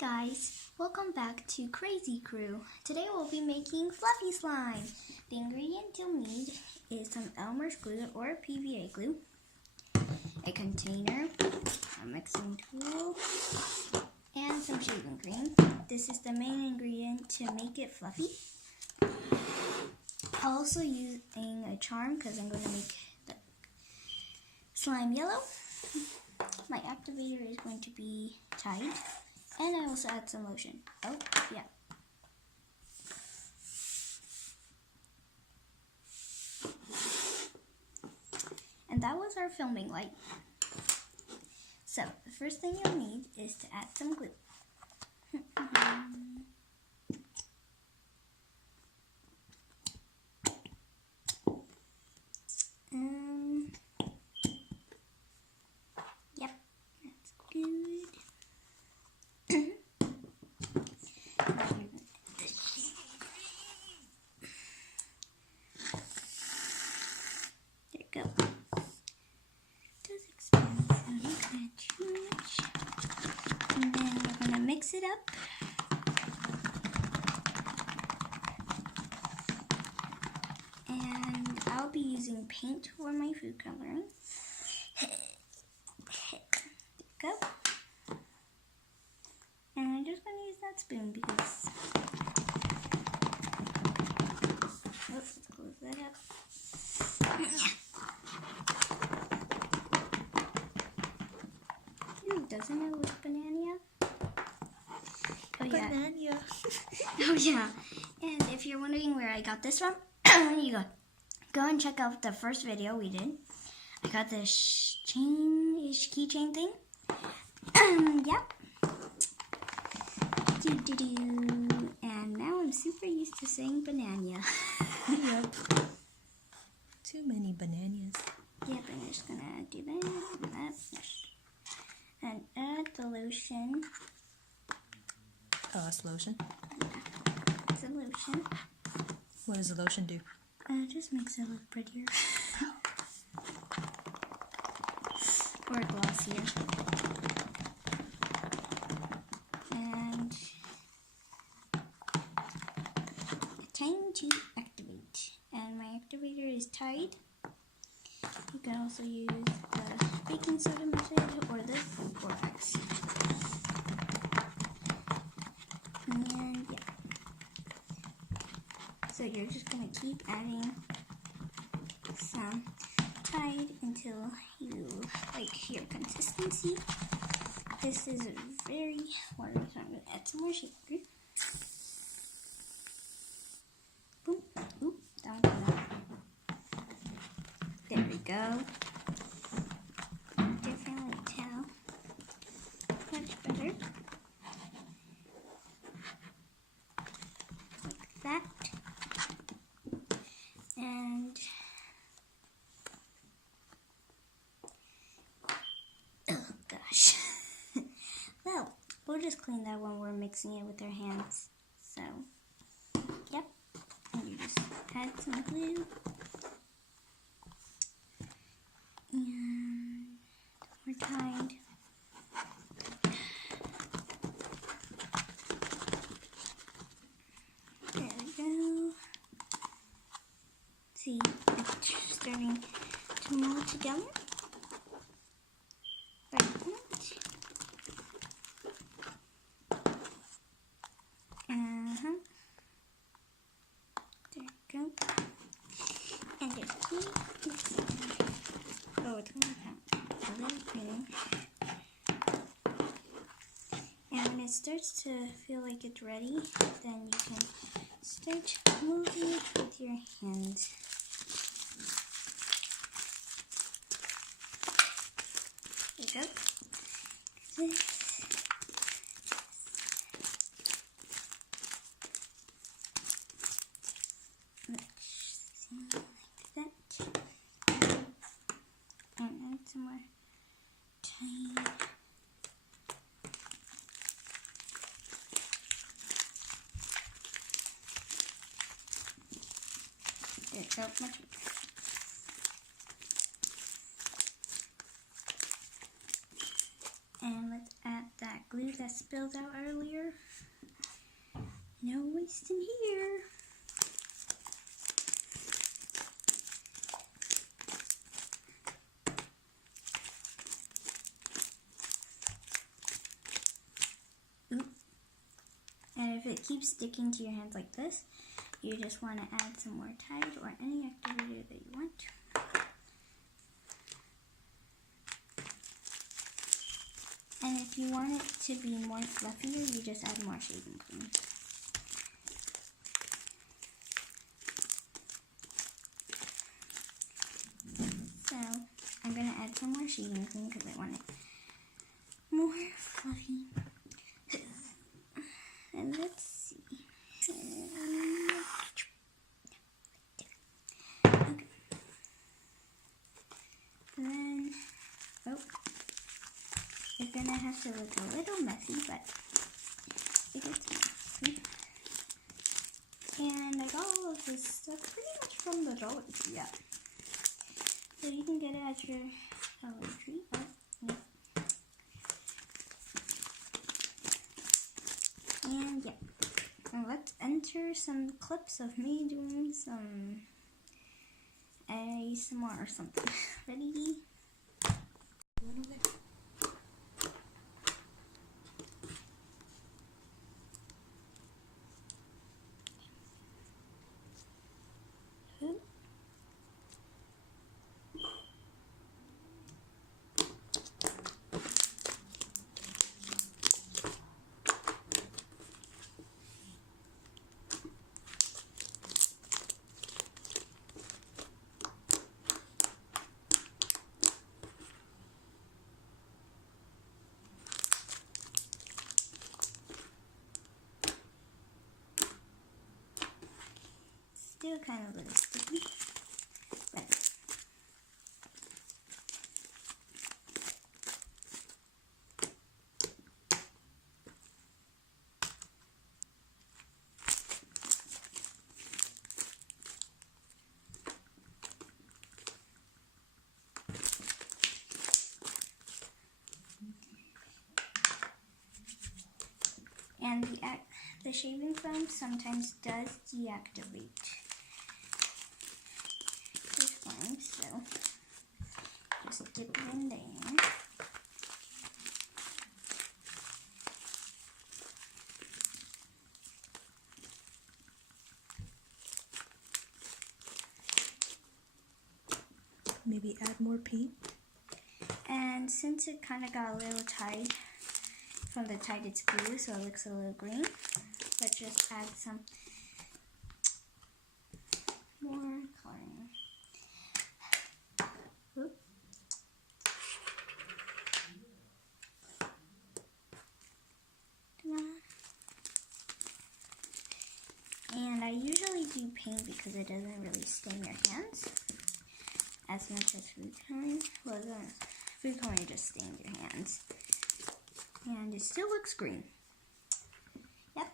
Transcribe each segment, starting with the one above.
guys, welcome back to Crazy Crew. Today we'll be making fluffy slime. The ingredients you'll need is some Elmer's glue or PVA glue, a container, a mixing tool, and some shaving cream. This is the main ingredient to make it fluffy. I'm also using a charm because I'm going to make the slime yellow. My activator is going to be Tide, and I also add some lotion. Oh, yeah. And that was our filming light. So, the first thing you'll need is to add some glue. Yep, that's good. There you go. It does expand, so don't add too much. And then we're going to mix it up. And I'll be using paint for my food coloring. There you go. And I'm just going to use that spoon because... Oh, let's close that up. Ooh, doesn't it look banana? Oh, yeah. Banana. Oh, yeah. And if you're wondering where I got this from, you go and check out the first video we did. I got this chain-ish keychain thing. Yep. And now I'm super used to saying banana. Yep. Too many bananas. Yep, I'm just gonna do that and that. And add the lotion. Oh, it's lotion. It's a lotion. What does the lotion do? It just makes it look prettier. Or glossier. And time to activate. And my activator is Tide. You can also use the baking soda method or the borax. And yeah. So you're just going to keep adding some Tide until you like your consistency. This is very watery, so I'm going to add some more shaving cream. Boom. Oop, down. There we go. Definitely tell. Much better. Like that. And oh gosh. Well, we'll just clean that when we're mixing it with our hands. So, yep. And you just add some glue. And more Tide. There we go. See, it's starting to mold together. Like that. There you go. And just keep mixing. Oh, it's going to have a little cream. And when it starts to feel like it's ready, then you can start moving it with your hands. There you go. This. Let's see, like that. And add some more Tide. There you go, much better. And let's add that glue that spilled out earlier. No wasting here. And if it keeps sticking to your hands like this, you just want to add some more Tide or any activator that you want. And if you want it to be more fluffier, you just add more shaving cream. So I'm going to add some more shaving cream because I want it more fluffy. And let's see. Okay. And then, it's gonna have to look a little messy, but it is messy. And I got all of this stuff pretty much from the Dollar Tree, yeah. So you can get it at your Dollar Tree. Oh, yeah. And yeah. Now let's enter some clips of me doing some ASMR or something. Ready? A little bit. Still kind of a little sticky, but and the shaving foam sometimes does deactivate the flame, so just dip it in there. Maybe add more paint. And since it kind of got a little tied from the Tide, it's blue, so it looks a little green. Let's just add some more coloring. Oop. And I usually do paint because it doesn't really stain your hands as much as food coloring. Well, food coloring just stains your hands. And it still looks green. Yep.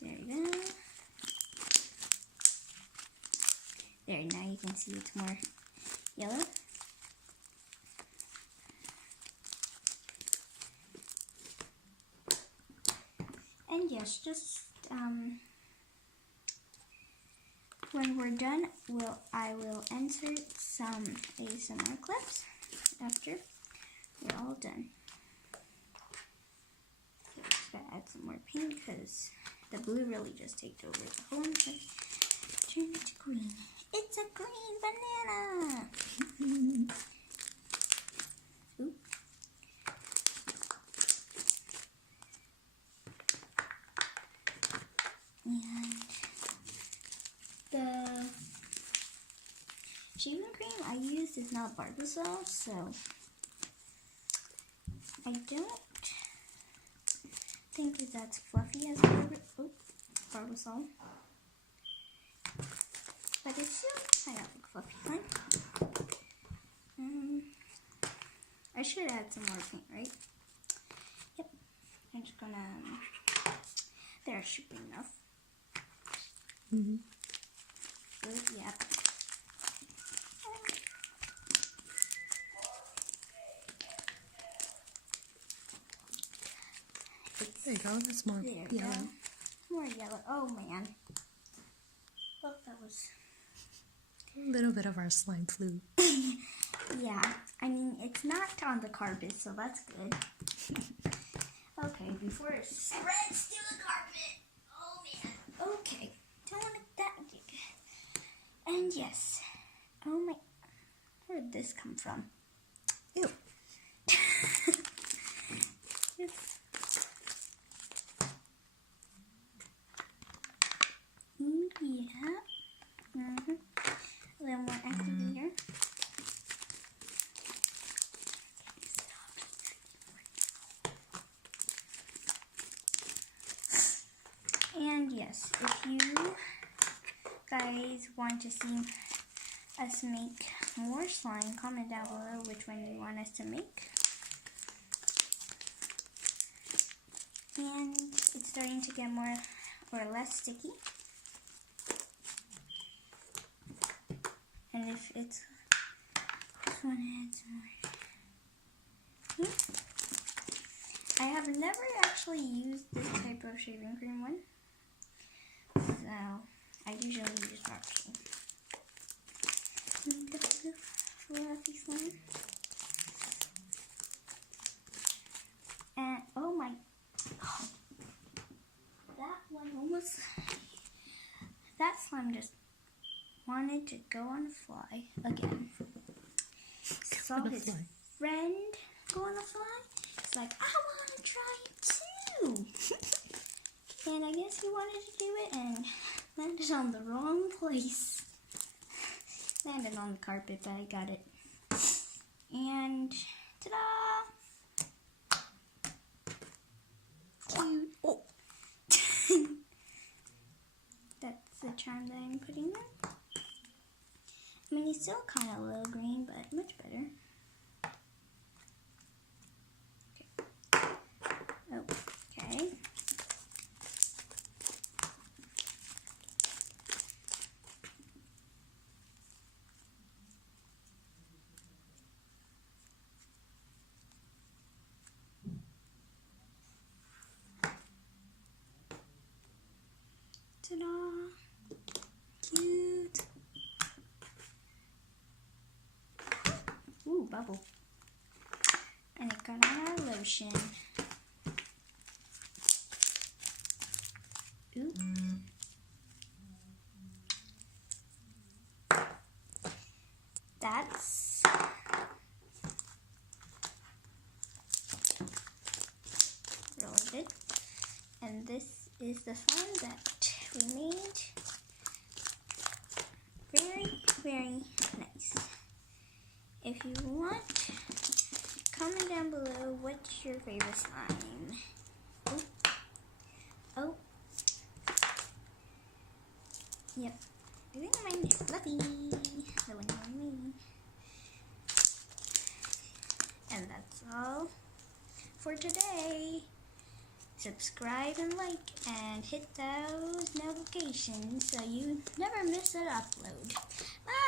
There you go. There, now you can see it's more yellow. And yes, just when we're done, I will insert some ASMR clips after we're all done. So just gotta add some more pink because the blue really just takes over the whole thing. Turn it to green. It's a green banana! Ooh. And the shaving cream I used is not Barbasol, so I don't think it's as fluffy as Barbasol. But it's still kind of like fluffy fine. I should add some more paint, right? Yep. I'm just gonna. There should be enough. Good, yep. There you go. That's more There we yellow. go. More yellow. Oh man. Oh, that was. A little bit of our slime flew. Yeah, I mean, it's not on the carpet, so that's good. Okay, before it spreads to the carpet. Oh man. Okay, don't want that. And yes. Oh my. Where did this come from? Ew. Yeah. A little more activator. And yes, if you guys want to see us make more slime, comment down below which one you want us to make. And it's starting to get more or less sticky. And if it's just want to add some more. I have never actually used this type of shaving cream one. So I usually use Roxy. Fluffy slime. And oh my, that one almost, that slime just wanted to go on a fly again. Saw his friend go on a fly. It's like, I want to try it too. And I guess he wanted to do it and landed on the wrong place. Landed on the carpet, but I got it. And ta-da! Cute. Oh. That's the charm that I'm putting in. I mean, it's still kind of a little green, but much better. Okay. Ta-da! Cute. Ooh, bubble. And it got on our lotion. Ooh. That's really good. And this is the slime that we made. Very, very nice. If you want, comment down below what's your favorite slime. Oh. Oh. Yep. I think mine is Fluffy. The one on me. And that's all for today. Subscribe and like and hit those notifications so you never miss an upload. Bye!